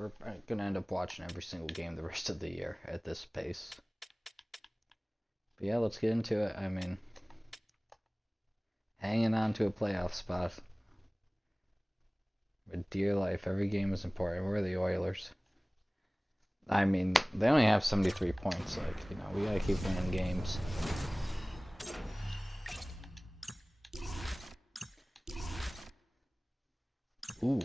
we're gonna end up watching every single game the rest of the year at this pace. But yeah, let's get into it. I mean, hanging on to a playoff spot with dear life. Every game is important. We're the Oilers. I mean, they only have 73 points. Like, you know, we gotta keep winning games. Ooh.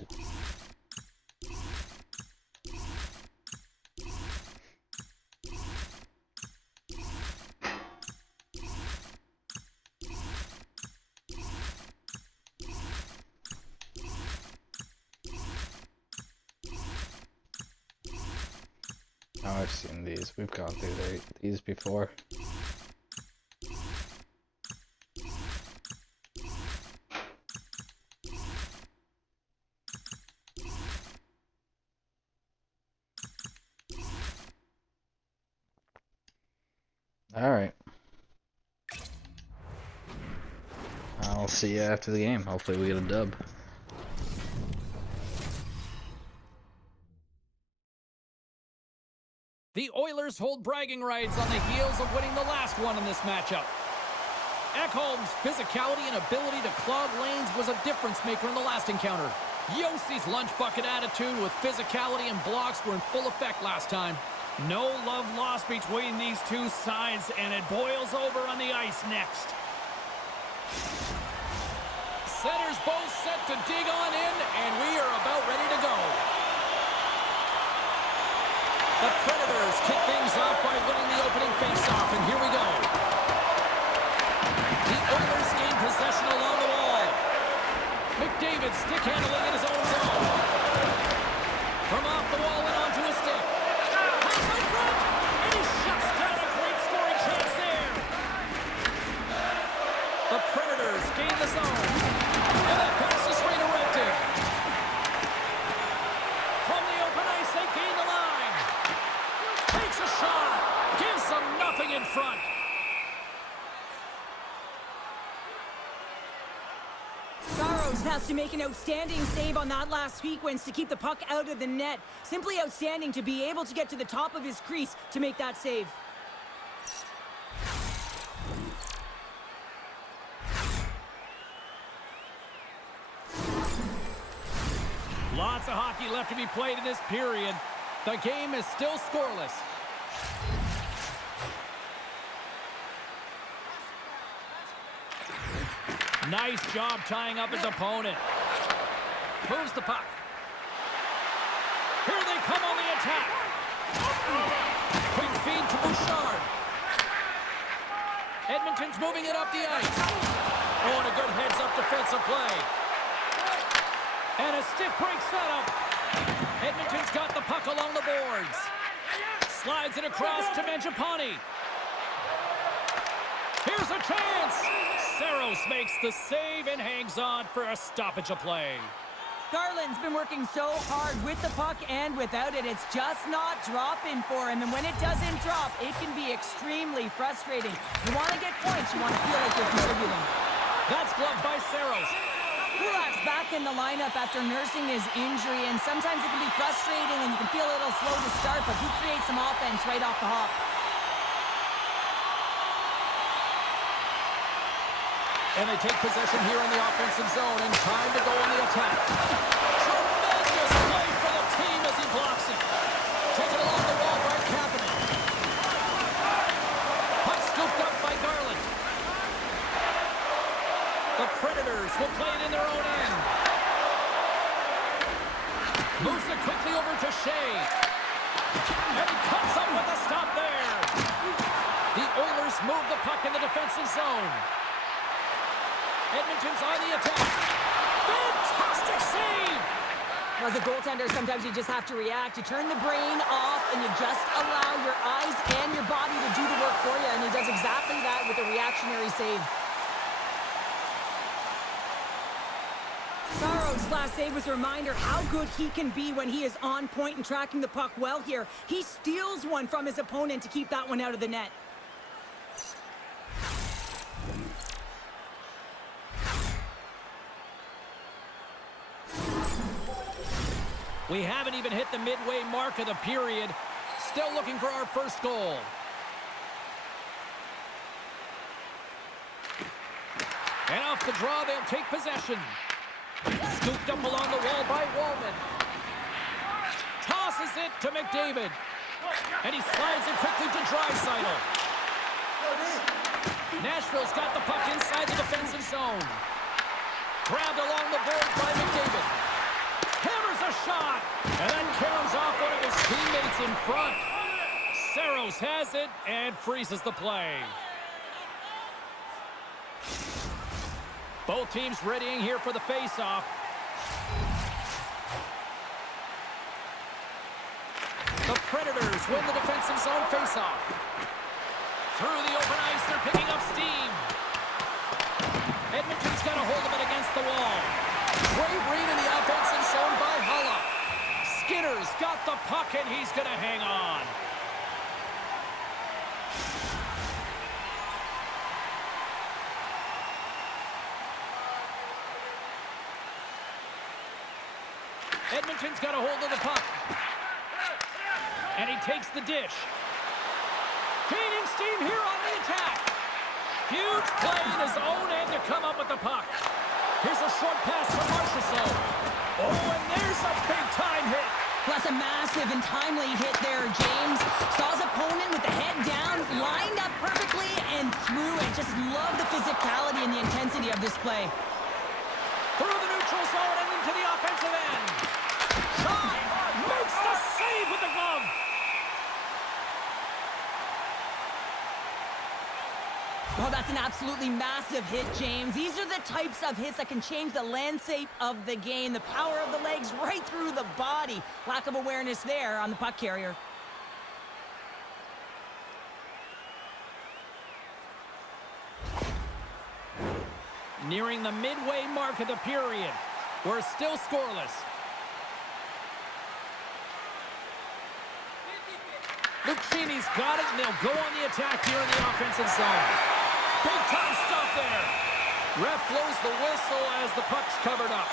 Oh, I've seen these. We've gone through these before. Alright. I'll see you after the game. Hopefully we get a dub. The Oilers hold bragging rights on the heels of winning the last one in this matchup. Ekholm's physicality and ability to clog lanes was a difference maker in the last encounter. Yossi's lunch bucket attitude with physicality and blocks were in full effect last time. No love lost between these two sides, and it boils over on the ice next. Centers both set to dig on in, and we are about ready to go. The Predators kick things off by winning the opening faceoff, and here we go. The Oilers gain possession along the wall. McDavid stick handling in his own zone. From off the wall and onto his stick. Pass in front, and he shuts down a great scoring chance there. The Predators gain the zone, and that pass is redirected. From the open ice, they gain the line. Takes a shot, gives them nothing in front. Saros has to make an outstanding save on that last sequence to keep the puck out of the net. Simply outstanding to be able to get to the top of his crease to make that save. Lots of hockey left to be played in this period. The game is still scoreless. Nice job tying up his opponent. Moves the puck. Here they come on the attack. Quick feed to Bouchard. Edmonton's moving it up the ice. Oh, and a good heads-up defensive play. And a stick break setup. Edmonton's got the puck along the boards. Slides it across to Mangiapane. Here's a chance. Saros makes the save and hangs on for a stoppage of play. Garland's been working so hard with the puck and without it. It's just not dropping for him. And when it doesn't drop, it can be extremely frustrating. You want to get points. You want to feel like you're contributing. That's gloved by Saros. Kulak's back in the lineup after nursing his injury, and sometimes it can be frustrating and you can feel a little slow to start, but he creates some offense right off the hop. And they take possession here in the offensive zone, and time to go on the attack. Tremendous play for the team as he blocks it. Taken along the wall by Kapanen. Puck scooped up by Garland. The Predators will play it in their own end. Moves it quickly over to Shea. And he cuts up with a stop there. The Oilers move the puck in the defensive zone. Edmonton's on the attack. Fantastic save! As a goaltender, sometimes you just have to react. You turn the brain off and you just allow your eyes and your body to do the work for you, and he does exactly that with a reactionary save. Saros' last save was a reminder how good he can be when he is on point and tracking the puck well here. He steals one from his opponent to keep that one out of the net. We haven't even hit the midway mark of the period. Still looking for our first goal. And off the draw, they'll take possession. Scooped up along the wall by Wallman. Tosses it to McDavid. And he slides it quickly to Draisaitl. Nashville's got the puck inside the defensive zone. Grabbed along the boards by McDavid. Hammers a shot. And then caroms off one of his teammates in front. Saros has it and freezes the play. Both teams readying here for the face-off. The Predators win the defensive zone face-off. Through the open ice, they're picking up steam. Edmonton's got a hold of it against the wall. Great read in the offensive zone by Hulla. Skinner's got the puck, and he's going to hang on. Edmonton's got a hold of the puck. And he takes the dish. Gaining steam here on the attack. Huge play in his own end to come up with the puck. Here's a short pass from Marchessault. Oh, and there's a big-time hit. Plus a massive and timely hit there, James. Saw his opponent with the head down, lined up perfectly, and threw it. Just love the physicality and the intensity of this play. Through the neutral zone and into the offensive end. Shot! Makes the save with the glove. Oh, that's an absolutely massive hit, James. These are the types of hits that can change the landscape of the game. The power of the legs right through the body. Lack of awareness there on the puck carrier. Nearing the midway mark of the period. We're still scoreless. Lucchini's got it, and they'll go on the attack here in the offensive zone. Big time stop there. Ref blows the whistle as the puck's covered up.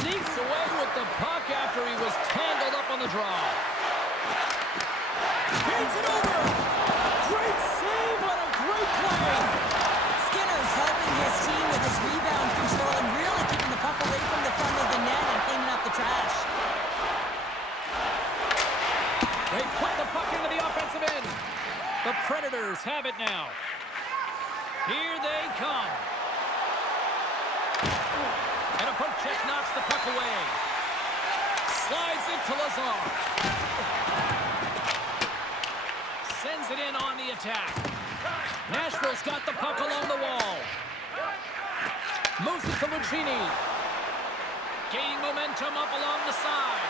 Sneaks away with the puck after he was tangled up on the draw. Hands it over. Great save on a great play. Skinner's helping his team with his rebound control and really keeping the puck away from the front of the net and cleaning up the trash. They put the puck into the offensive end. The Predators have it now. Here they come. And a poke check knocks the puck away. Slides it to Lazar. Sends it in on the attack. Nashville's got the puck along the wall. Moves it to Lucchini. Gaining momentum up along the side.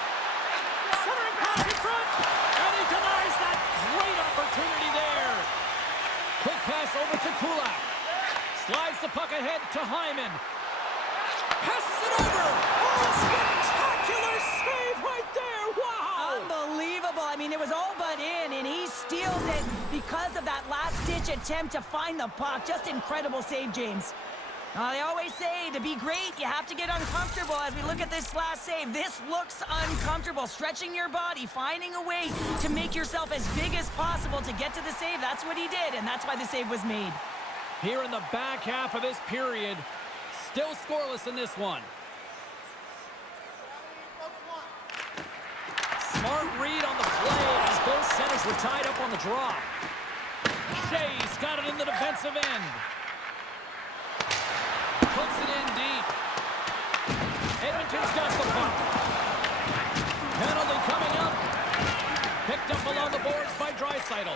Centering pass in front. And he denies that great opportunity there. Quick pass over to Kulak. Slides the puck ahead to Hyman. Passes it over. Oh, spectacular save right there. Wow. Unbelievable. I mean, it was all but in, and he steals it because of that last-ditch attempt to find the puck. Just incredible save, James. They always say to be great, you have to get uncomfortable. As we look at this last save, this looks uncomfortable. Stretching your body, finding a way to make yourself as big as possible to get to the save. That's what he did, and that's why the save was made. Here in the back half of this period, still scoreless in this one. Smart read on the play as both centers were tied up on the draw. Shea's got it in the defensive end. Puts it in deep. Edmonton's got the puck. Penalty coming up. Picked up along the boards by Draisaitl.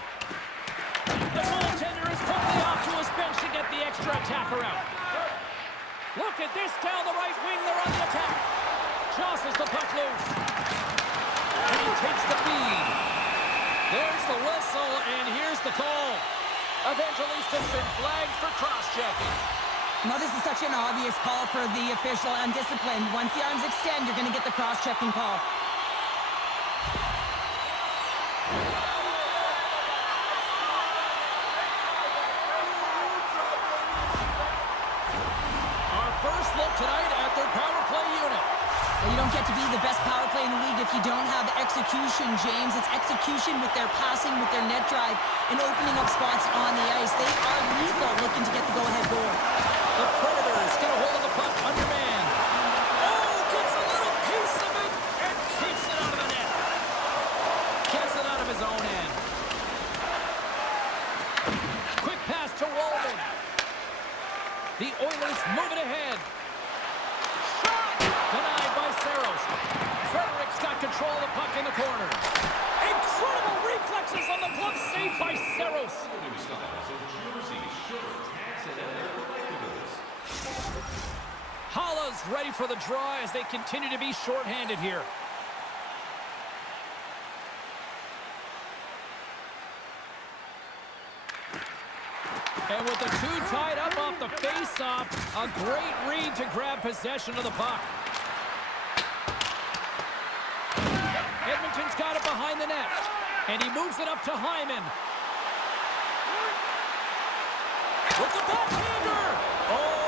The goaltender is quickly off to his bench to get the extra attacker out. Look at this down the right wing. They're on the attack. Jostles the puck loose. And he takes the feed. There's the whistle, and here's the call. Evangelista's been flagged for cross-checking. No, this is such an obvious call for the official. Undisciplined. Once the arms extend, you're going to get the cross-checking call. if you don't have execution, James. It's execution with their passing, with their net drive, and opening up spots on the ice. They are lethal looking to get the go-ahead goal. The Predators get a hold of the puck under man. Oh, gets a little piece of it and keeps it out of the net. Gets it out of his own end. Quick pass to Walden. The Oilers move it ahead. Shot! Denied by Saros. Frederic's got control of the puck in the corner. Incredible reflexes on the glove save by Saros. Hala's ready for the draw as they continue to be shorthanded here. And with the two tied up off the face-off, a great read to grab possession of the puck. Edmonton's got it behind the net, and he moves it up to Hyman. With the backhander! Oh,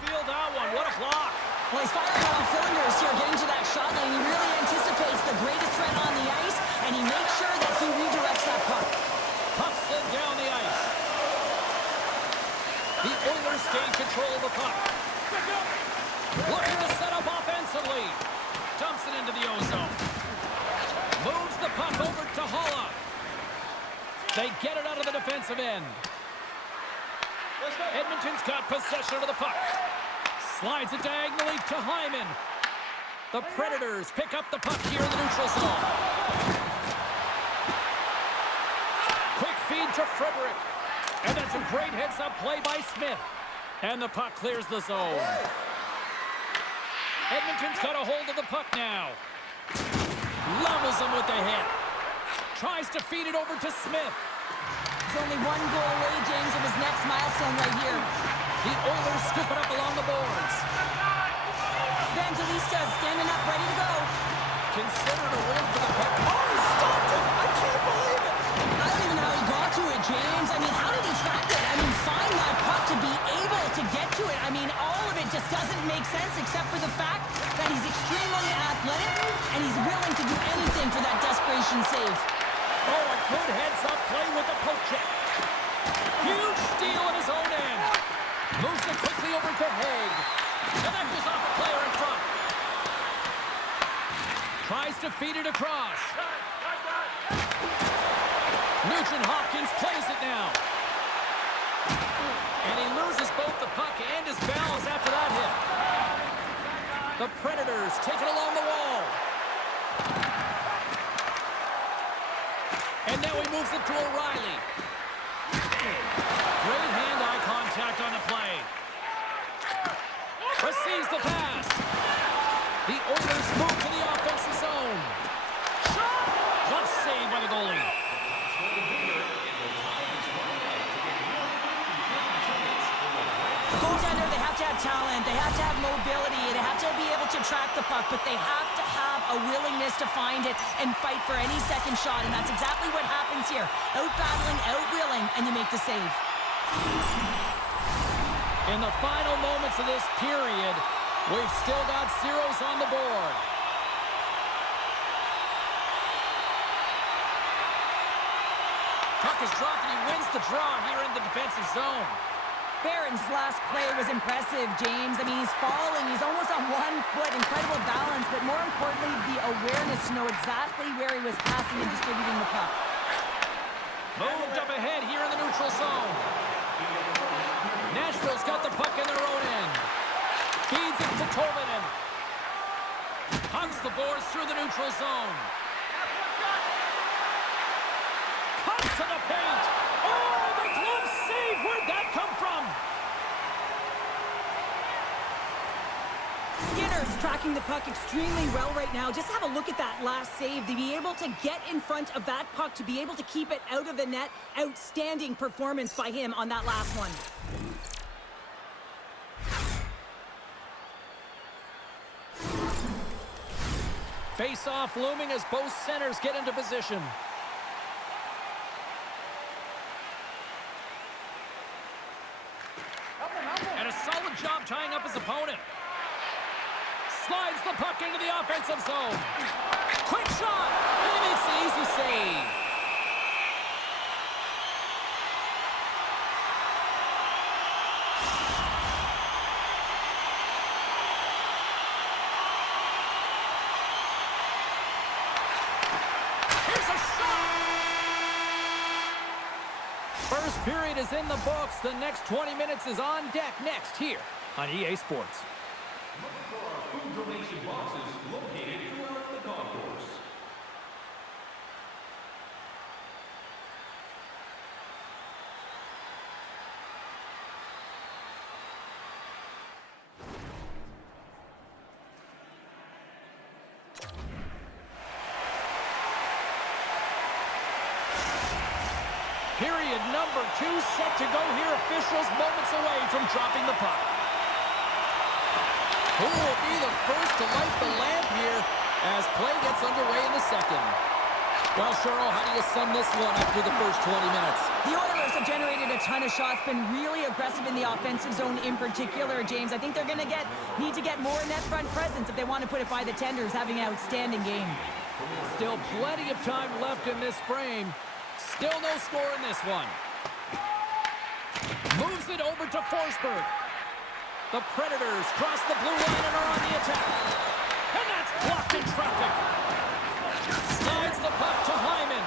feel that one. What a block. Well, he's firing on all cylinders here, getting to that shot lane. He really anticipates the greatest threat on the ice, and he makes sure that he redirects that puck. Puck slid down the ice. The Oilers gain control of the puck. Looking to set up offensively. Dumps it into the ozone. Moves the puck over to Hala. They get it out of the defensive end. Edmonton's got possession of the puck. Slides it diagonally to Hyman. The Predators pick up the puck here in the neutral zone. Quick feed to Frederic. And that's a great heads-up play by Smith. And the puck clears the zone. Edmonton's got a hold of the puck now. Levels him with the hit. Tries to feed it over to Smith. He's only one goal away, James, of his next milestone right here. The Oilers scoop it up along the boards. Evangelista standing up, ready to go. Considered a win for the puck. Oh, he stopped it! I can't believe it! I don't even know how he got to it, James. I mean, how did he track it? I mean, find that puck to be able to get to it. I mean, all of it just doesn't make sense except for the fact that he's extremely athletic and he's willing to do anything for that desperation save. Oh, a good heads-up play with the poke check. Huge steal at his own end. Moves it quickly over to Haig. And that goes off a player in front. Tries to feed it across. Nugent-Hopkins plays it now. And he loses both the puck and his balance after that hit. The Predators take it along the wall. And now he moves it to O'Reilly. Great hand-eye contact on the play. Receives the pass. The Oilers move to the offensive zone. Shot! Glove save by the goalie. Goaltender, they have to have talent, they have to have mobility, they have to be able to track the puck, but they have to have a willingness to find it and fight for any second shot, and that's exactly what happens here. Out-battling, out-willing, and you make the save. In the final moments of this period, we've still got zeros on the board. Puck is dropped and he wins the draw here in the defensive zone. Barron's last play was impressive, James. I mean, he's following. He's almost on one foot. Incredible balance, but more importantly, the awareness to know exactly where he was passing and distributing the puck. Moved up ahead here in the neutral zone. Nashville's got the puck in their own end. Feeds it to Tolvanen. Hugs the boards through the neutral zone. Cuts to the paint. Where'd that come from? Skinner's tracking the puck extremely well right now. Just have a look at that last save. To be able to get in front of that puck, to be able to keep it out of the net, outstanding performance by him on that last one. Face-off looming as both centers get into position. And a solid job tying up his opponent. Slides the puck into the offensive zone. Quick shot, and it's the easy save. Here's a shot. First period is in the books. The next 20 minutes is on deck next here on EA Sports. Look for our food donation boxes located throughout the concourse. Period number 2 set to go here. Officials moments away from dropping the puck. Who will be the first to light the lamp here as play gets underway in the second? Well, Cheryl, how do you sum this one up through the first 20 minutes? The Oilers have generated a ton of shots, been really aggressive in the offensive zone in particular, James. I think they're going to need to get more net front presence if they want to put it by the Tenders, having an outstanding game. Still plenty of time left in this frame. Still no score in this one. Moves it over to Forsberg. The Predators cross the blue line and are on the attack. And that's blocked in traffic. Slides the puck to Hyman.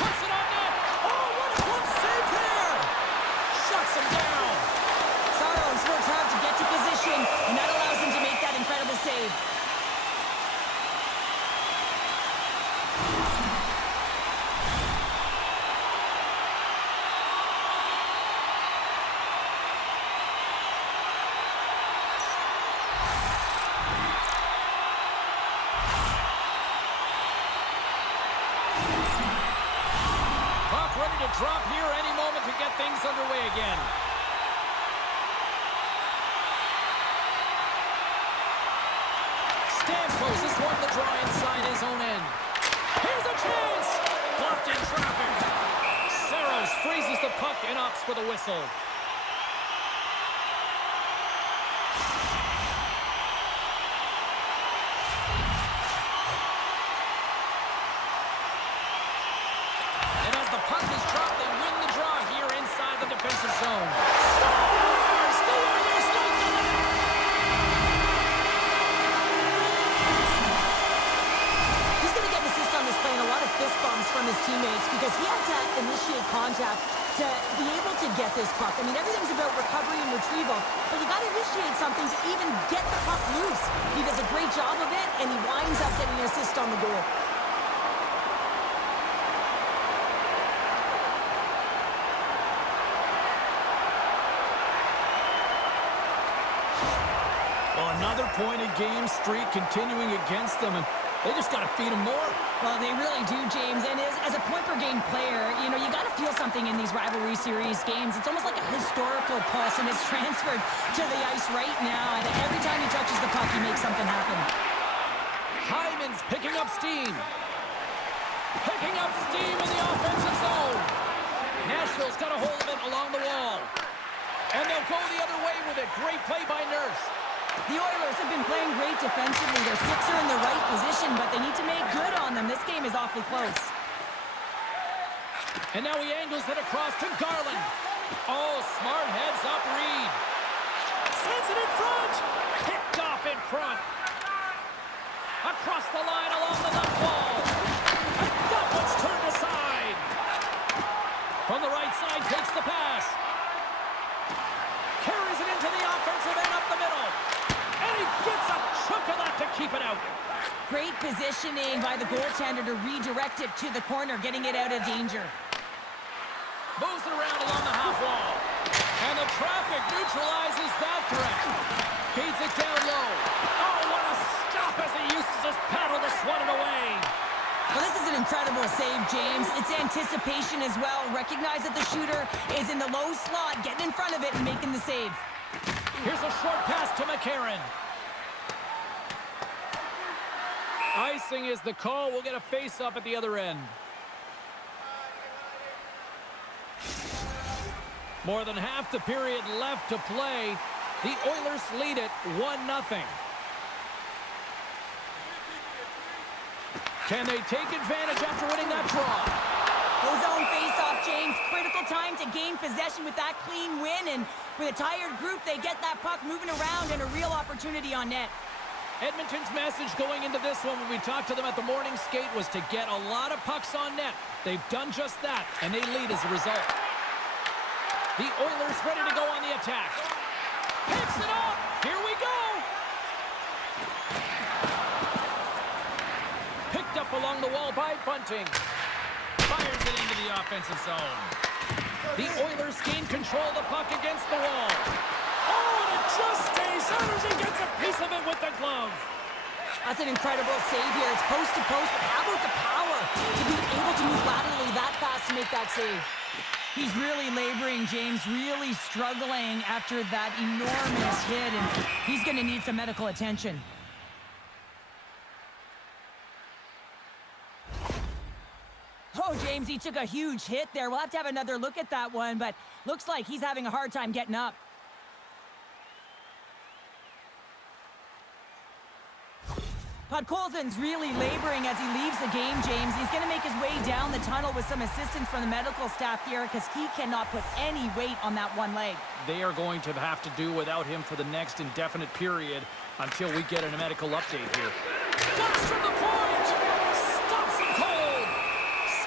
Puts it on net. Oh, what a good save there. Shuts him down. Saros works hard to get to position, and that allows him to make that incredible save. Ready to drop here any moment to get things underway again. Stamkos has won the draw inside his own end. Here's a chance! Blocked in traffic. Saros freezes the puck and opts for the whistle. Defensive zone. Stars! The Oilers lead the lead! He's going to get an assist on this play and a lot of fist bumps from his teammates because he had to initiate contact to be able to get this puck. I mean, everything's about recovery and retrieval, but you got to initiate something to even get the puck loose. He does a great job of it, and he winds up getting an assist on the goal. Another point-a-game streak continuing against them, and they just got to feed them more. Well, they really do, James. And as a point-per-game player, you know, you got to feel something in these rivalry series games. It's almost like a historical pulse, and it's transferred to the ice right now. And every time he touches the puck, he makes something happen. Hyman's picking up steam. Picking up steam in the offensive zone. Nashville's got a hold of it along the wall. And they'll go the other way with it. Great play by Nurse. The Oilers have been playing great defensively. Their six are in the right position, but they need to make good on them. This game is awfully close. And now he angles it across to Garland. Oh, smart heads up Reed. Sends it in front. Picked off in front. Across the line along the left wall. And that one's turned aside. From the right side, takes the pass. Carries it into the offensive end up the middle. And he gets a chunk of that to keep it out. Great positioning by the goaltender to redirect it to the corner, getting it out of danger. Moves it around along the half wall. And the traffic neutralizes that threat. Feeds it down low. Oh, what a stop as he uses his paddle to swat it away. Well, this is an incredible save, James. It's anticipation as well. Recognize that the shooter is in the low slot, getting in front of it and making the save. Here's a short pass to McCarron. Icing is the call. We'll get a face-up at the other end. More than half the period left to play. The Oilers lead it 1-0. Can they take advantage after winning that draw? Zone face-off, James. Critical time to gain possession with that clean win. And with a tired group, they get that puck moving around and a real opportunity on net. Edmonton's message going into this one when we talked to them at the morning skate was to get a lot of pucks on net. They've done just that, and they lead as a result. The Oilers ready to go on the attack. Picks it up. Here we go. Picked up along the wall by Bunting. Fires it into the offensive zone. The Oilers gain control of the puck against the wall. Oh, and it just stays out as he gets a piece of it with the glove. That's an incredible save here. It's post to post, but how about the power to be able to move laterally that fast to make that save? He's really laboring, James, really struggling after that enormous hit, and he's going to need some medical attention. Oh, James, he took a huge hit there. We'll have to have another look at that one, but looks like he's having a hard time getting up. Podkolzin's really laboring as he leaves the game, James. He's going to make his way down the tunnel with some assistance from the medical staff here because he cannot put any weight on that one leg. They are going to have to do without him for the next indefinite period until we get a medical update here. Blast from the point! Stops him cold!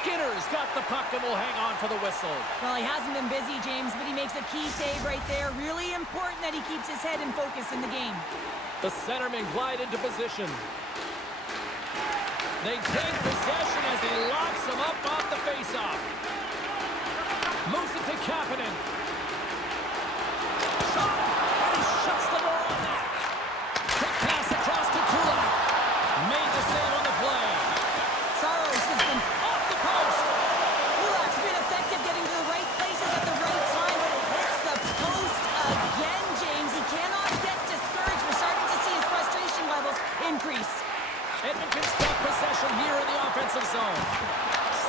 Skinner's got the puck and will hang on for the whistle. Well, he hasn't been busy, James, but he makes a key save right there. Really important that he keeps his head in focus in the game. The centerman glide into position. They take possession as he locks him up off the faceoff. Moves it to Kapanen. Shot! And he shuts the door on that. Quick pass across to Kulak. Made the save on the play. Saros has been Off the post. Kulak's been effective getting to the right places at the right time, but it hits the post again, James. He cannot get discouraged. We're starting to see his frustration levels increase. Edmonton's got possession here in the offensive zone.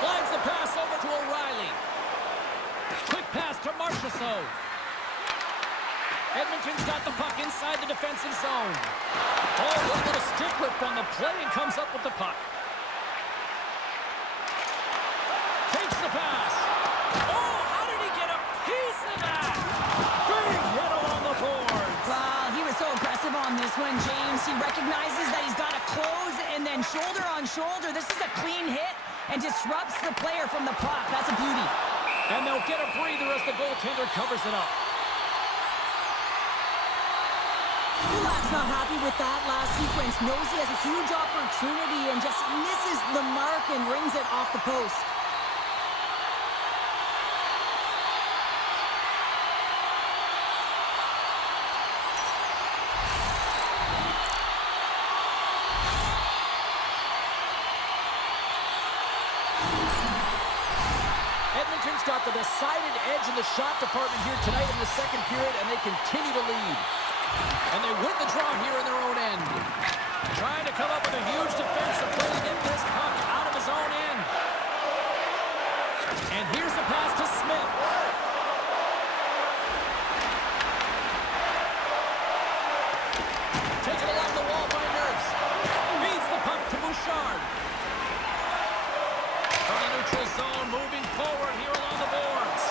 Slides the pass over to O'Reilly. Quick pass to Marchessault. Edmonton's got the puck inside the defensive zone. Oh, a little stick lift on the play and comes up with the puck. Takes the pass. Oh, how did he get a piece of that? Big hit along the boards. Well, he was so aggressive on this one, James. He recognizes that he's got to close and then shoulder on shoulder. This is a clean hit and disrupts the player from the puck. That's a beauty. And they'll get a breather as the goaltender covers it up. Kulak's not happy with that last sequence. Knows he has a huge opportunity and just misses the mark and rings it off the post. Edmonton's got the decided edge in the shot department here tonight in the second period, and they continue to lead. And they win the draw here in their own end. Trying to come up with a huge defensive play to get this puck out of his own end. And here's the pass to Smith. Taken along the wall by Nurse. Feeds the puck to Bouchard. From the neutral zone, moving forward here along the boards.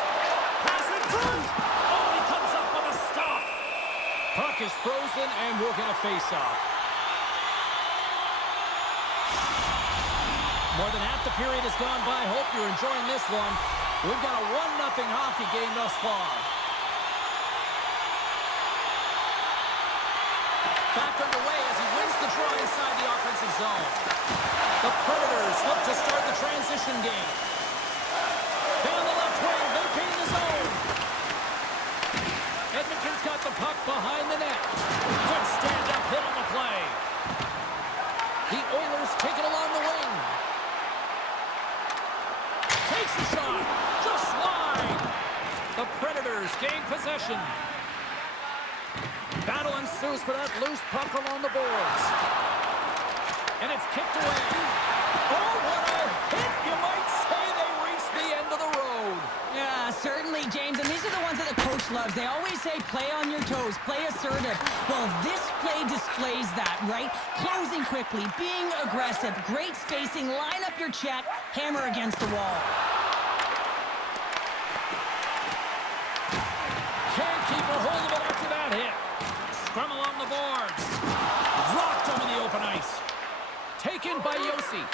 Pass in front. Oh, he comes up with a stop. Puck is frozen, and we'll get a face-off. More than half the period has gone by. Hope you're enjoying this one. We've got a 1-0 hockey game thus far. Back underway as he wins the draw inside the offensive zone. The Predators look to start the transition game. Down the left wing, they He's got the puck behind the net. Good stand-up hit on the play. The Oilers take it along the wing. Takes a shot. Just wide. The Predators gain possession. Battle ensues for that loose puck along the boards. And it's kicked away. Oh, what a hit! You might say they reached the end of the road. Yeah, certainly, James. And these are the ones that the coach loves. They always say, play on your toes, play assertive. Well, this play displays that, right? Closing quickly, being aggressive, great spacing, line up your check, hammer against the wall. Can't keep a hold of it after that hit. Scrum along the boards. Rocked him in the open ice. Taken by Yossi.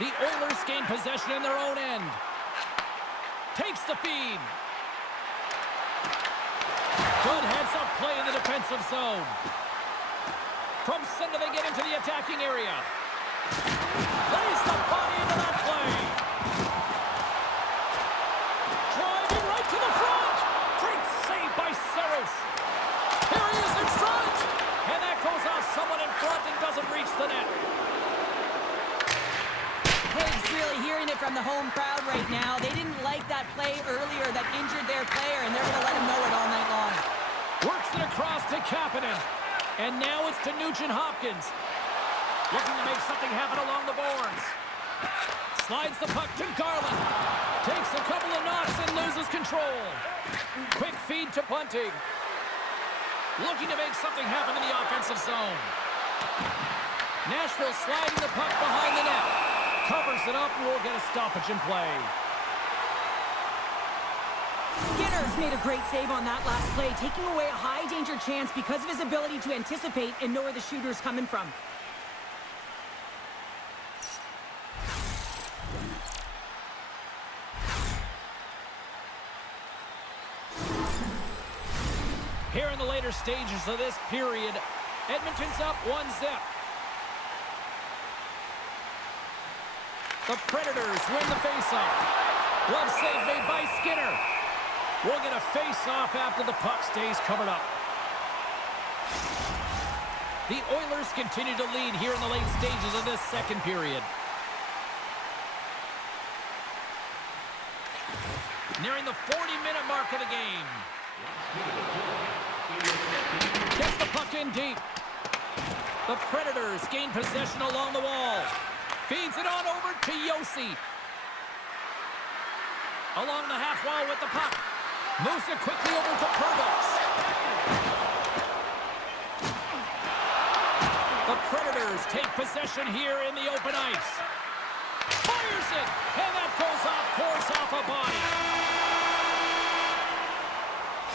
The Oilers gain possession in their own end. Takes the feed. Good heads-up play in the defensive zone. From center, they get into the attacking area. Lays the body into that play. Driving right to the front. Great save by Saros. Here he is in front. And that goes off someone in front and doesn't reach the net. Higgs really hearing it from the home crowd right now. They didn't like that play earlier that injured their player, and they're going to let him know it all night long. Works it across to Kapanen. And now it's to Nugent-Hopkins. Looking to make something happen along the boards. Slides the puck to Garland. Takes a couple of knocks and loses control. Quick feed to Bunting. Looking to make something happen in the offensive zone. Nashville sliding the puck behind the net. Covers it up and we'll get a stoppage in play. Skinner's made a great save on that last play, taking away a high-danger chance because of his ability to anticipate and know where the shooter's coming from. Here in the later stages of this period, Edmonton's up 1-0. The Predators win the faceoff. Glove save made by Skinner. We'll get a face-off after the puck stays covered up. The Oilers continue to lead here in the late stages of this second period. Nearing the 40-minute mark of the game. Gets the puck in deep. The Predators gain possession along the wall. Feeds it on over to Yossi. Along the half wall with the puck. Moves it quickly over to Purvis. The Predators take possession here in the open ice. Fires it, and that goes off course off a body.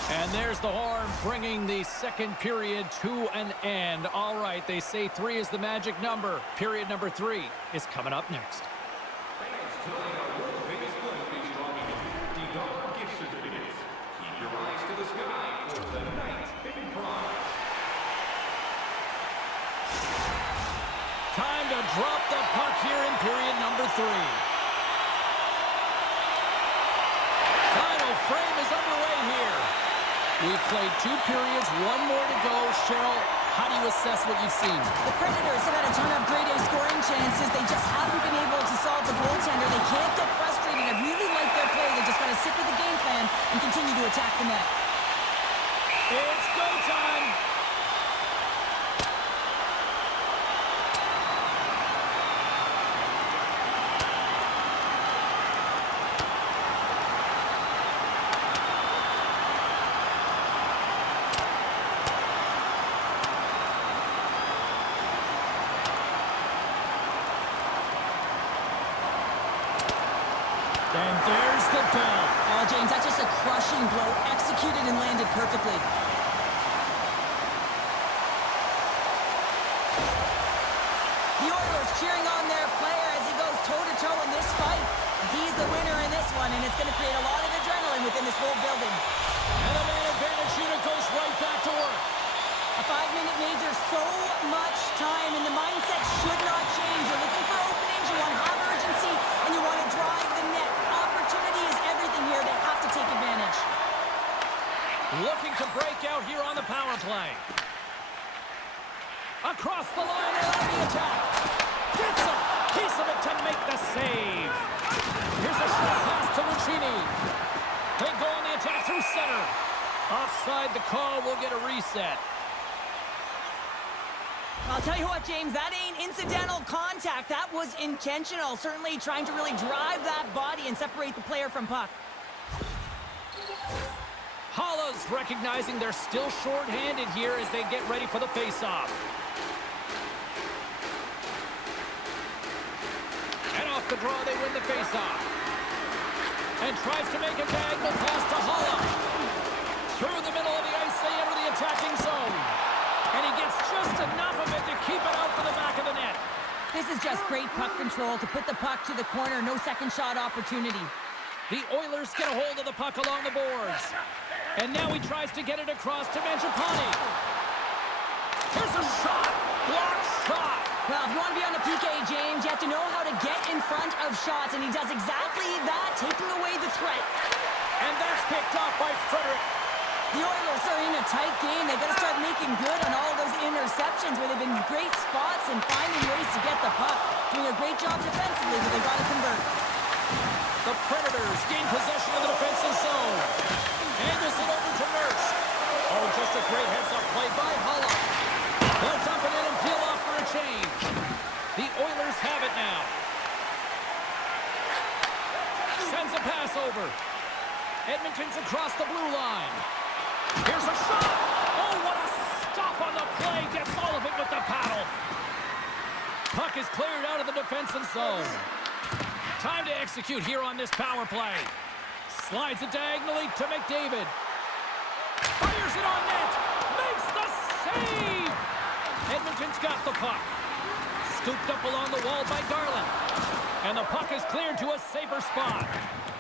And there's the horn, bringing the second period to an end. All right, they say 3 is the magic number. Period number 3 is coming up next. Fans tonight our World Vegas Golf is dropping $50 gift certificates. Keep your eyes to the sky for tonight's big prize. Time to drop the puck here in period number 3. Final frame is underway here. We've played 2 periods, 1 more to go. Cheryl, how do you assess what you've seen? The Predators have had a ton of grade A scoring chances. They just haven't been able to solve the goaltender. They can't get frustrated. I really like their play. They just got to stick with the game plan and continue to attack the net. It's go time. And there's the bell. Oh, James, that's just a crushing blow, executed and landed perfectly. The Oilers cheering on their player as he goes toe-to-toe in this fight. He's the winner in this one, and it's going to create a lot of adrenaline within this whole building. And the man advantage unit goes right back to work. A 5-minute major, so much time, and the mindset should not change. You're looking for openings, you want to have urgency, and you want to drive the net. Opportunity is everything here. They have to take advantage. Looking to break out here on the power play. Across the line and on the attack. Gets a piece of it to make the save. Here's a short pass to Lucchini. They go on the attack through center. Offside the call, will get a reset. I'll tell you what, James, that ain't incidental contact. That was intentional. Certainly trying to really drive that body and separate the player from puck. Holla's recognizing they're still short-handed here as they get ready for the face-off. And off the draw, they win the face-off. And tries to make a diagonal pass to Holla. Through the middle of the ice, they enter the attacking zone. And he gets just enough of it to keep it out for the back of the net. This is just great puck control to put the puck to the corner. No second shot opportunity. The Oilers get a hold of the puck along the boards. And now he tries to get it across to Mangiapane. Here's a shot. Block shot. Well, if you want to be on the PK, James, you have to know how to get in front of shots, and he does exactly that, taking away the threat. And that's picked off by Frederick. The Oilers are in a tight game. They've got to start making good on all of those interceptions where they've been great spots and finding ways to get the puck. Doing a great job defensively, but they've got to convert. The Predators gain possession of the defensive zone. Angles it over to Nurse. Oh, just a great heads-up play by Holla. They'll dump it in and peel off for a change. The Oilers have it now. Sends a pass over. Edmonton's across the blue line. Here's a shot. Oh, what a stop on the play. Gets all of it with the paddle. Puck is cleared out of the defensive zone. Time to execute here on this power play. Slides it diagonally to McDavid. Fires it on net. Makes the save. Edmonton's got the puck. Scooped up along the wall by Garland. And the puck is cleared to a safer spot.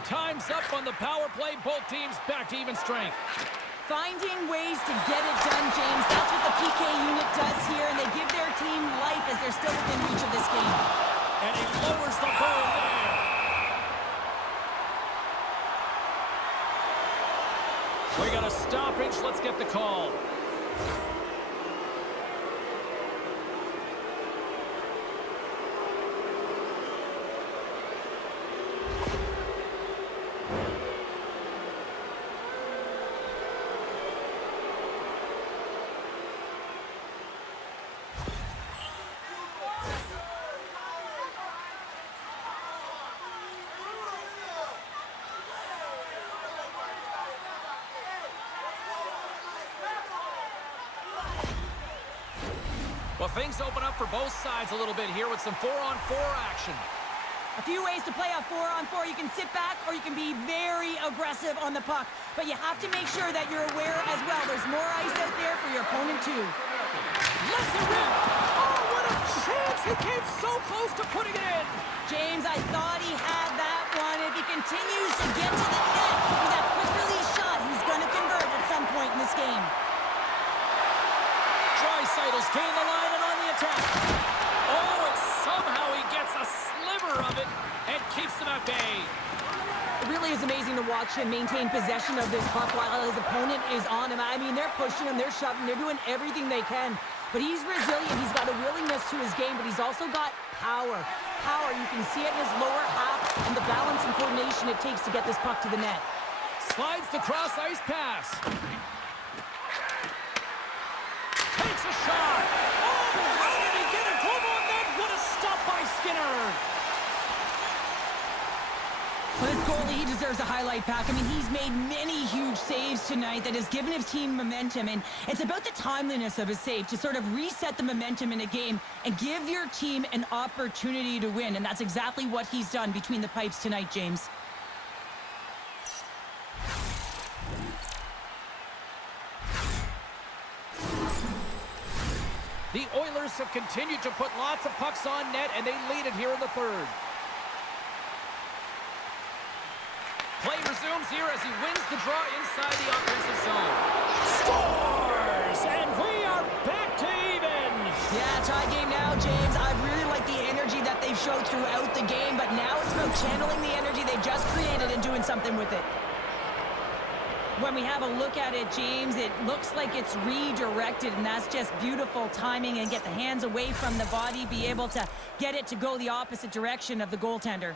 Time's up on the power play. Both teams back to even strength. Finding ways to get it done, James. That's what the PK unit does here, and they give their team life as they're still within reach of this game. And he lowers the ball there. We got a stoppage. Let's get the call. Well, things open up for both sides a little bit here with some 4-on-4 action. A few ways to play a 4-on-4. You can sit back or you can be very aggressive on the puck. But you have to make sure that you're aware as well. There's more ice out there for your opponent too. Let's it rip! Oh, what a chance! He came so close to putting it in! James, I thought he had that one. If he continues to get to the net with that quick release shot, he's going to convert at some point in this game. Draisaitl's gained the line and on the attack. Oh, and somehow he gets a sliver of it and keeps them at bay. It really is amazing to watch him maintain possession of this puck while his opponent is on him. I mean, they're pushing him, they're shoving, they're doing everything they can. But he's resilient, he's got a willingness to his game, but he's also got power. Power, you can see it in his lower half and the balance and coordination it takes to get this puck to the net. Slides the cross-ice pass. Takes a shot. Oh, how did he get a glove on that? What a stop by Skinner. Well, this goalie, he deserves a highlight pack. I mean, he's made many huge saves tonight that has given his team momentum, and it's about the timeliness of his save to sort of reset the momentum in a game and give your team an opportunity to win, and that's exactly what he's done between the pipes tonight, James. The Oilers have continued to put lots of pucks on net, and they lead it here in the third. Play resumes here as he wins the draw inside the offensive zone. Scores! And we are back to even! Yeah, tie game now, James. I really like the energy that they've showed throughout the game, but now it's about channeling the energy they've just created and doing something with it. When we have a look at it, James, it looks like it's redirected, and that's just beautiful timing, and get the hands away from the body, be able to get it to go the opposite direction of the goaltender.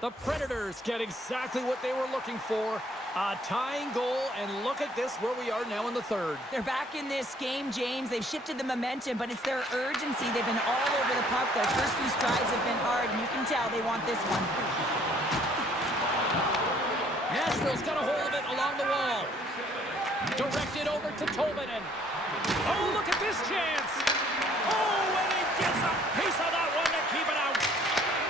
The Predators get exactly what they were looking for. A tying goal, and look at this, where we are now in the third. They're back in this game, James. They've shifted the momentum, but it's their urgency. They've been all over the puck. Their first few strides have been hard, and you can tell they want this one. Nashville's got a hold of it along the wall. Directed over to Tolvanen. Oh, look at this chance. Oh, and he gets a piece of that one to keep it out.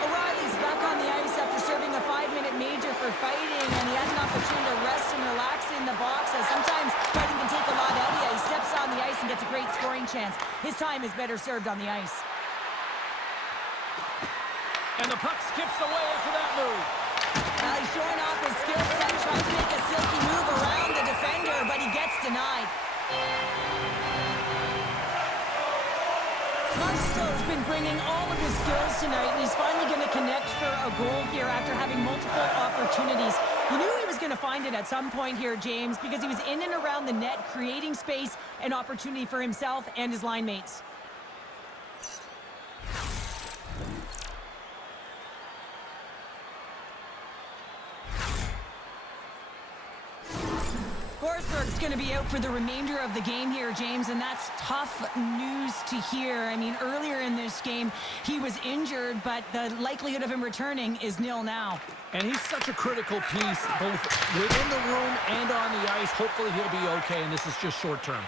O'Reilly's back on the ice after serving a 5-minute major for fighting, and he has an opportunity to rest and relax in the box, as sometimes fighting can take a lot out of you. He steps on the ice and gets a great scoring chance. His time is better served on the ice. And the puck skips away after that move. Now he's showing off his skill set, trying to make a silky move around the defender, but he gets denied. Marceau's been bringing all of his skills tonight, and he's finally going to connect for a goal here after having multiple opportunities. You knew he was going to find it at some point here, James, because he was in and around the net, creating space and opportunity for himself and his line mates. Forsberg's going to be out for the remainder of the game here, James, and that's tough news to hear. I mean, earlier in this game, he was injured, but the likelihood of him returning is nil now. And he's such a critical piece, both within the room and on the ice. Hopefully he'll be okay, and this is just short term.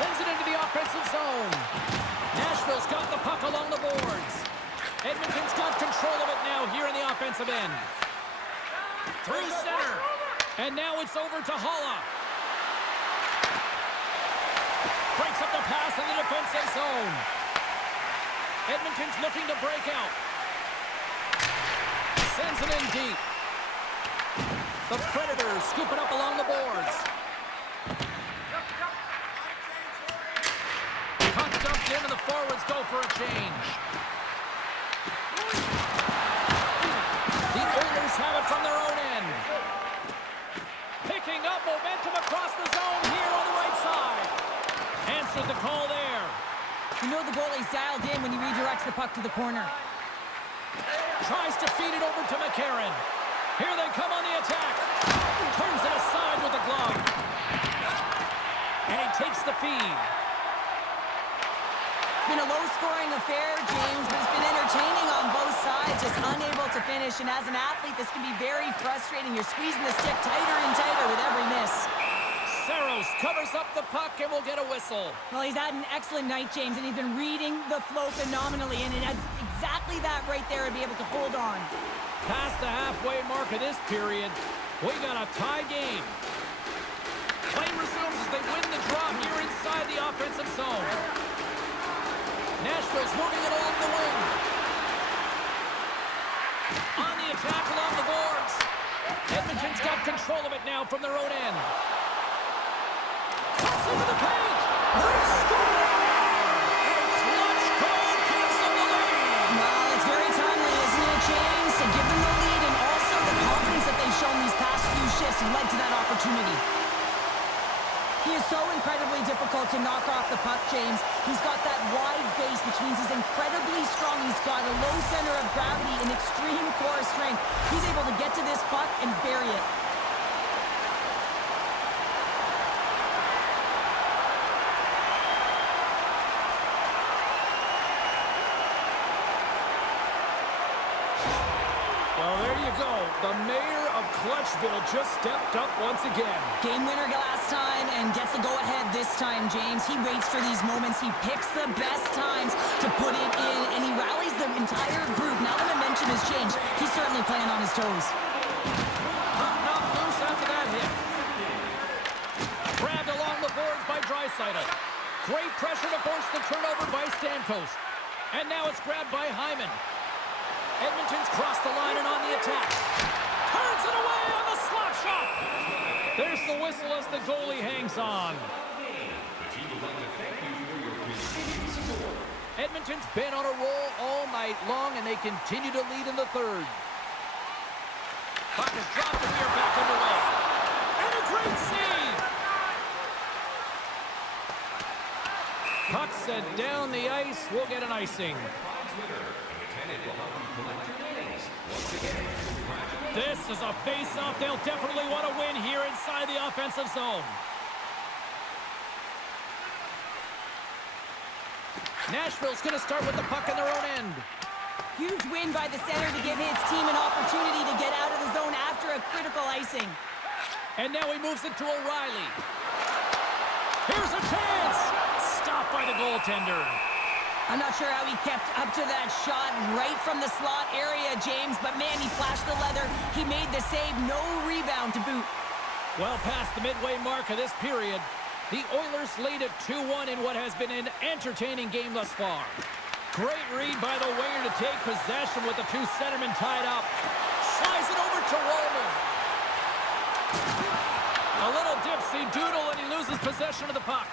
Sends it into the offensive zone. Nashville's got the puck along the boards. Edmonton's got control of it now here in the offensive end. Through center. And now it's over to Halla. Breaks up the pass in the defensive zone. Edmonton's looking to break out. Sends it in deep. The Predators scoop it up along the boards. Puck dumped in, and the forwards go for a change. The Oilers have it from their own end. Picking up momentum across the zone here on the right side. Answered the call there. You know the goalie's dialed in when he redirects the puck to the corner. Tries to feed it over to McCarron. Here they come on the attack. Turns it aside with the glove. And he takes the feed. It's been a low-scoring affair, James, but it's been entertaining on both sides, just unable to finish. And as an athlete, this can be very frustrating. You're squeezing the stick tighter and tighter with every miss. Saros covers up the puck and will get a whistle. Well, he's had an excellent night, James, and he's been reading the flow phenomenally, and it had exactly that right there to be able to hold on. Past the halfway mark of this period, we got a tie game. Play resumes as they win the draw here inside the offensive zone. Nashville's moving it along the wing. On the attack along the boards. Edmonton's got control of it now from their own end. Cross into the paint. They score! A clutch goal gives them the lead. Well, it's very timely, isn't it, James, to give them the lead, and also the confidence that they've shown these past few shifts led to that opportunity. He is so incredibly difficult to knock off the puck, James. He's got that wide base, which means he's incredibly strong. He's got a low center of gravity and extreme core strength. He's able to get to this puck and bury it. Well, there you go. The mayor of Clutchville just stepped up once again. Game winner last time and gets the go-ahead this time, James. He waits for these moments. He picks the best times to put it in, and he rallies the entire group. Now the momentum has changed. He's certainly playing on his toes. Puck knocked loose after that hit. Grabbed along the boards by Draisaitl. Great pressure to force the turnover by Stamkos. And now it's grabbed by Hyman. Edmonton's crossed the line and on the attack. Turns it away on the slap shot. There's the whistle as the goalie hangs on. Edmonton's been on a roll all night long, and they continue to lead in the third. Puck is dropped, and we are back underway. And a great save. Puck sent down the ice. We'll get an icing. This is a face-off they'll definitely want to win here inside the offensive zone. Nashville's going to start with the puck in their own end. Huge win by the center to give his team an opportunity to get out of the zone after a critical icing. And now he moves it to O'Reilly. Here's a chance. Stopped by the goaltender. I'm not sure how he kept up to that shot right from the slot area, James, but man, he flashed the leather. He made the save, no rebound to boot. Well past the midway mark of this period, the Oilers lead at 2-1 in what has been an entertaining game thus far. Great read by the winger to take possession with the two centermen tied up. Slides it over to Roman. A little dipsy doodle and he loses possession of the puck.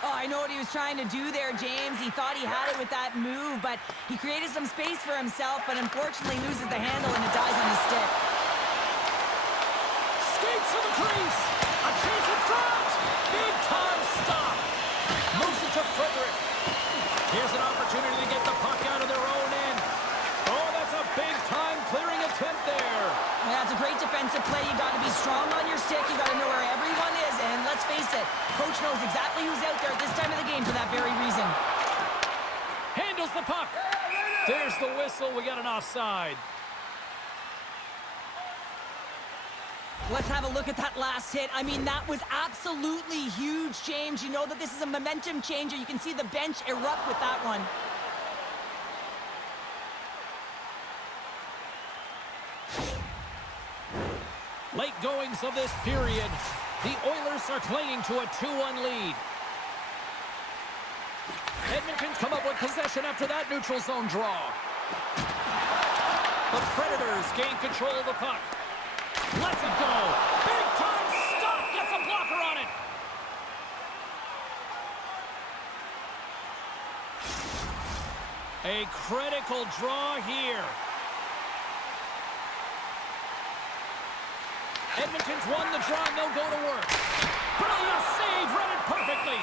Oh, I know what he was trying to do there, James. He thought he had it with that move, but he created some space for himself, but unfortunately loses the handle and it dies on his stick. Skates to the crease. A chance in front. Big time stop. Moves it to Frederick. Here's an opportunity to get the puck out of their own end. Oh, that's a big time clearing attempt there. Yeah, it's a great defensive play. You got to be strong on your stick. You got to know where everyone is, and let's face it, coach knows exactly who's out there at this time of the game for that very reason. Handles the puck. There's the whistle. We got an offside. Let's have a look at that last hit. I mean, that was absolutely huge, James. You know that this is a momentum changer. You can see the bench erupt with that one. Late goings of this period. The Oilers are clinging to a 2-1 lead. Edmonton's come up with possession after that neutral zone draw. The Predators gain control of the puck. Lets it go. Big time stop. Gets a blocker on it. A critical draw here. Edmonton's won the draw, and they'll go to work. Brilliant save. Read it perfectly.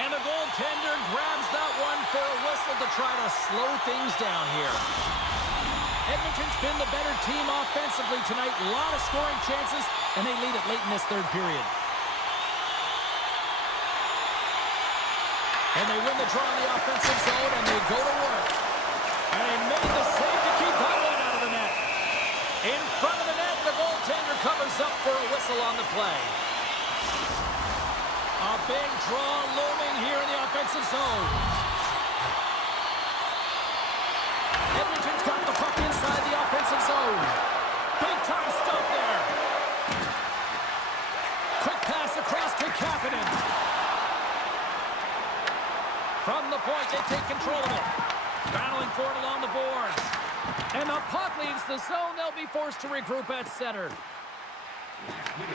And the goaltender grabs that one for a whistle to try to slow things down here. Edmonton's been the better team offensively tonight. A lot of scoring chances, and they lead it late in this third period. And they win the draw in the offensive zone, and they go to work. And they made the save to keep that one out of the net. In front of the net, the goaltender covers up for a whistle on the play. A big draw looming here in the offensive zone. Edmonton's got the puck inside the offensive zone. Big time stop there. Quick pass across to Kapanen. From the point, they take control of it. Battling for it along the boards. And the puck leaves the zone. They'll be forced to regroup at center.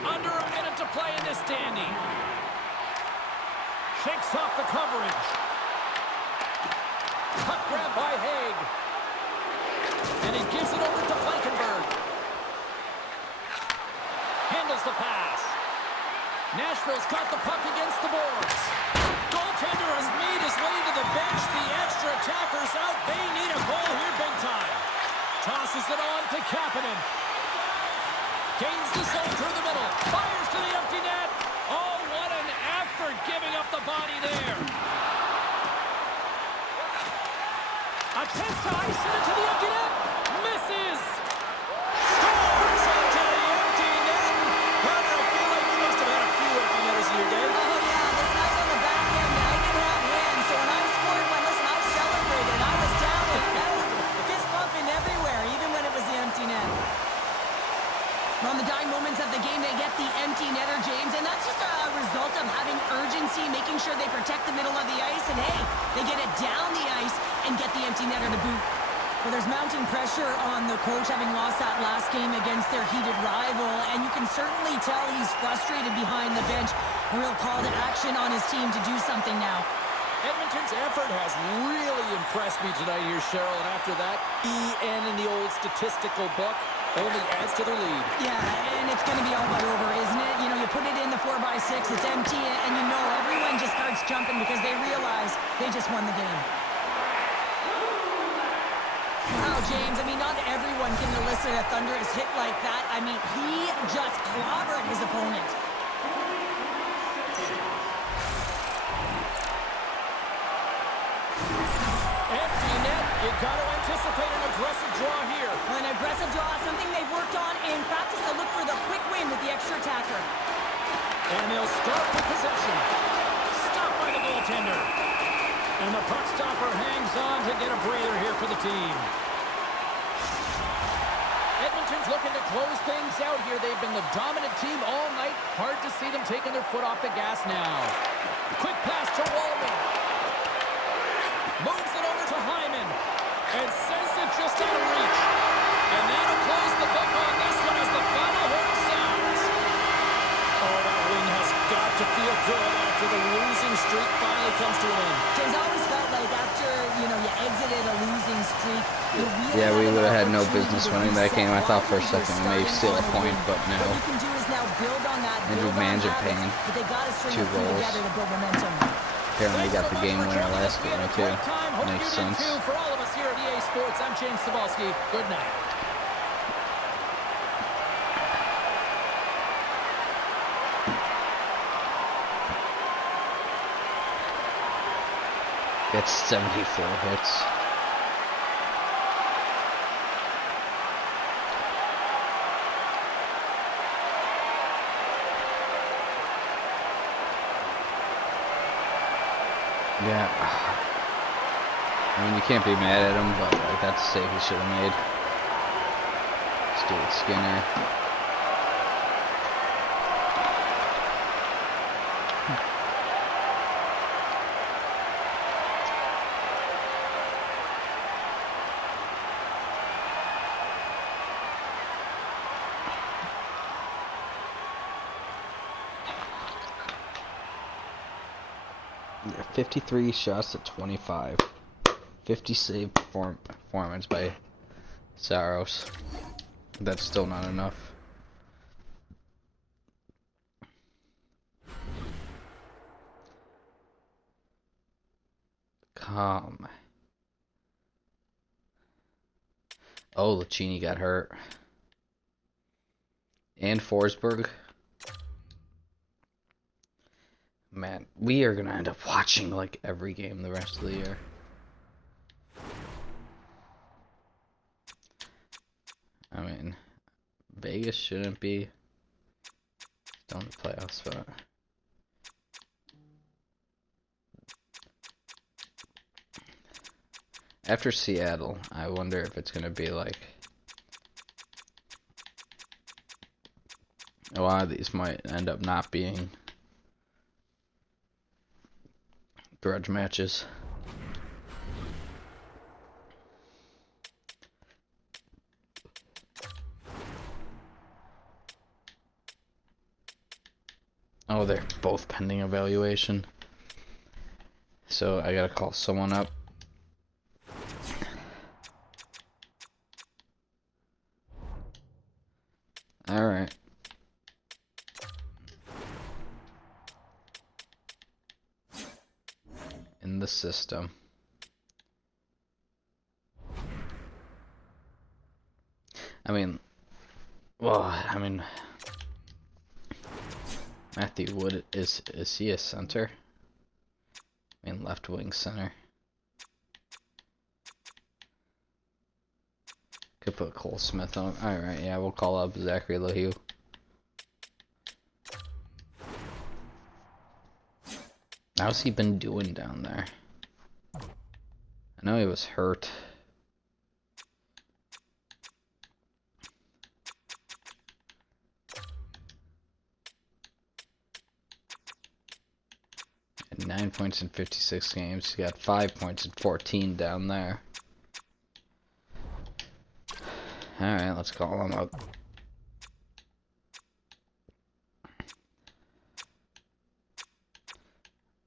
Under a minute to play in this dandy. Shakes off the coverage. Puck grab by Haig. And he gives it over to Blankenberg. Handles the pass. Nashville's got the puck against the boards. Goaltender has made his way to the bench. The extra attackers out. They need a goal here big time. Tosses it on to Kapanen. Gains the zone through the middle. Fires to the empty net. Oh, what an effort giving up the body there. A chance to ice it into the empty net. Misses. Scores into the empty net. Hunter, I feel like you must have had a few empty netters in your day. Oh, yeah, this guy's on the back end. I didn't have hands, so when I scored one, listen, I celebrated. I was down and out, fist pumping everywhere, even when it was the empty net. On the dying moments of the game, they get the empty netter, James, and that's just a result of having urgency, making sure they protect the middle of the ice, and hey, they get it down the ice and get the empty netter to boot. Well, there's mounting pressure on the coach having lost that last game against their heated rival, and you can certainly tell he's frustrated behind the bench. A real call to action on his team to do something now. Edmonton's effort has really impressed me tonight here, Cheryl, and after that, EN in the old statistical book only adds to their lead. Yeah, and it's going to be all but over, isn't it? You know, you put it in the 4x6, it's empty, and you know everyone just starts jumping because they realize they just won the game. Wow, James, I mean, not everyone can elicit a thunderous hit like that. I mean, he just clobbered his opponent. Empty net. You got to anticipate an aggressive draw here. Well, an aggressive draw, something they've worked on in practice. They look for the quick win with the extra attacker. And they'll start with possession. Stopped by the goaltender. And the puck stopper hangs on to get a breather here for the team. Edmonton's looking to close things out here. They've been the dominant team all night. Hard to see them taking their foot off the gas now. Quick pass to Wallman. Moves it over to Hyman. And sends it just out of reach. And that'll close the book on this one as the final horn sounds. Oh, that win has got to feel good after the losing streak finally comes to an end. James, I always felt like after, you know, you exited a losing streak, you really Yeah, we would have had no opportunity business to winning that game. I reset. thought for a Why second we you may were steal a starting point, on but win. no. What you can do is now build on that, Andrew build on Mangiapane, habits, but they got to string 2 a few goals. together to build momentum. Apparently got the game winner last game, too. Makes sense. For all of us here at EA Sports, I'm James Cebulski. Good night. It's 74 hits. Yeah. I mean, you can't be mad at him, but like, that's a save he should have made. Stuart Skinner. Yeah, 53 shots to 25. 50 save performance by Saros. That's still not enough. Calm. Oh, Lucchini got hurt. And Forsberg. Man, we are going to end up watching like every game the rest of the year. I mean, Vegas shouldn't be still in the playoffs, but after Seattle, I wonder if it's going to be like a lot of these might end up not being grudge matches. Oh, they're both pending evaluation. So I gotta call someone up. Alright. In the system. Matthew Wood, is he a center? I mean, left wing center. Could put Cole Smith on. Alright, yeah, we'll call up Zachary LaHue. How's he been doing down there? I know he was hurt. At 9 points in 56 games. He got 5 points in 14 down there. Alright, let's call him up.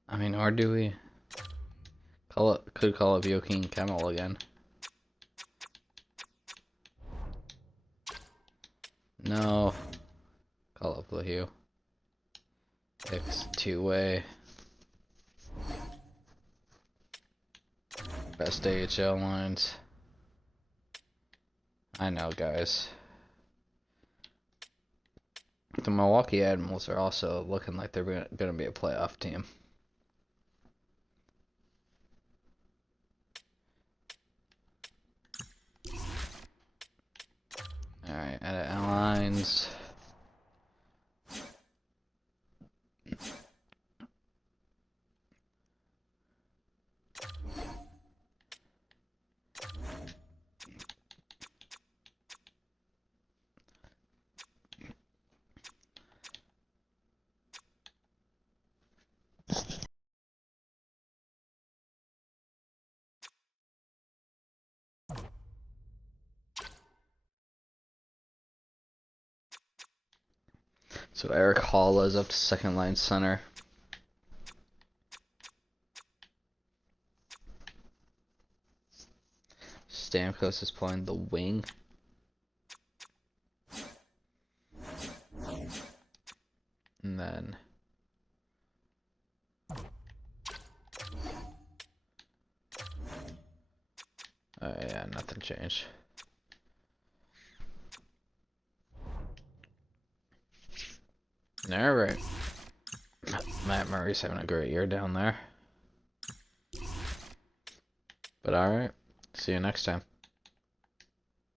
I mean, or do we could call up Joaquin Kemmel again. No. Call up LaHue. X two-way. Best AHL lines. I know, guys. The Milwaukee Admirals are also looking like they're going to be a playoff team. Alright, edit lines. So Eric Hall is up to second line center. Stamkos is playing the wing. And then oh yeah, nothing changed. Alright. Matt Murray's having a great year down there. But alright. See you next time.